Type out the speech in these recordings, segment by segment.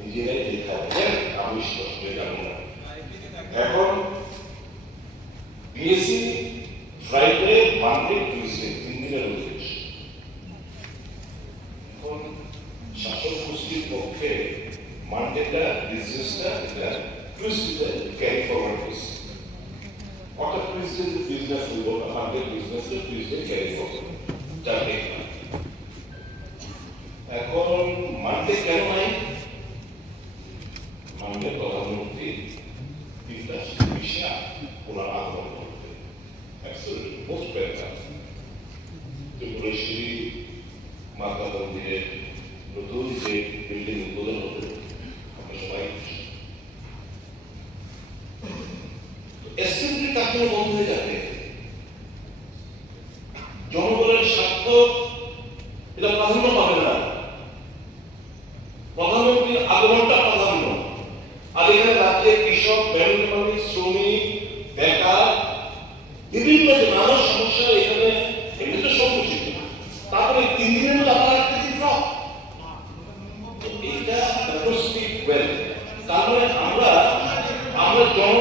নিজেরাই লেখা দেন আমি স্পষ্ট জানি না এখন বিএসসি ফ্রাইডে মানডে টিউসডে তিন দিনের অধিবেশ এখন শাসক গোষ্ঠীর পক্ষে মানডেটা বিজনেসটা এটা টিউসডেটা ক্যারি ফরওয়ার্ড করছে অর্থাৎ টিউসডে বিজনেস হইব না মানডে বিজনেসটা টিউসডে ক্যারি ফরওয়ার্ড যা দেখলাম এখন মানডে কেন অ্যাসেম্বলি বন্ধ হয়ে যাবে। জনগণের স্বার্থ এটা প্রাধান্য পাবে না। প্রধানমন্ত্রীর আগমনটা প্রাধান্য। আর এখানে রাজ্যের কৃষক ব্যাংক মালিক শ্রমিক, বেকার, বিভিন্ন যে নানা সমস্যা এখানে এমনিতে সংকুচিত তারপরে তিন দিনের মধ্যে আপনারা এটা তার মানে আমরা আমরা জনগণের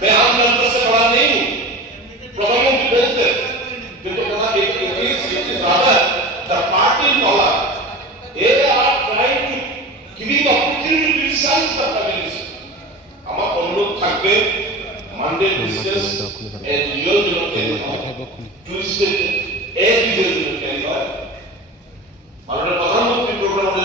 मैं आम जनता से बड़ा नहीं हूं प्रधानमंत्री बोलते हैं कि तो कहा एक एक rather the party power they are trying to giving opportunity to criticize the prime minister আমার অনুরোধ থাকবে মানডে বিজনেস এন্ড ইউর জন্য ক্যারি হয় টুইসডে এর বিজনেস জন্য ক্যারি হয় মাননীয় প্রধানমন্ত্রী প্রোগ্রামে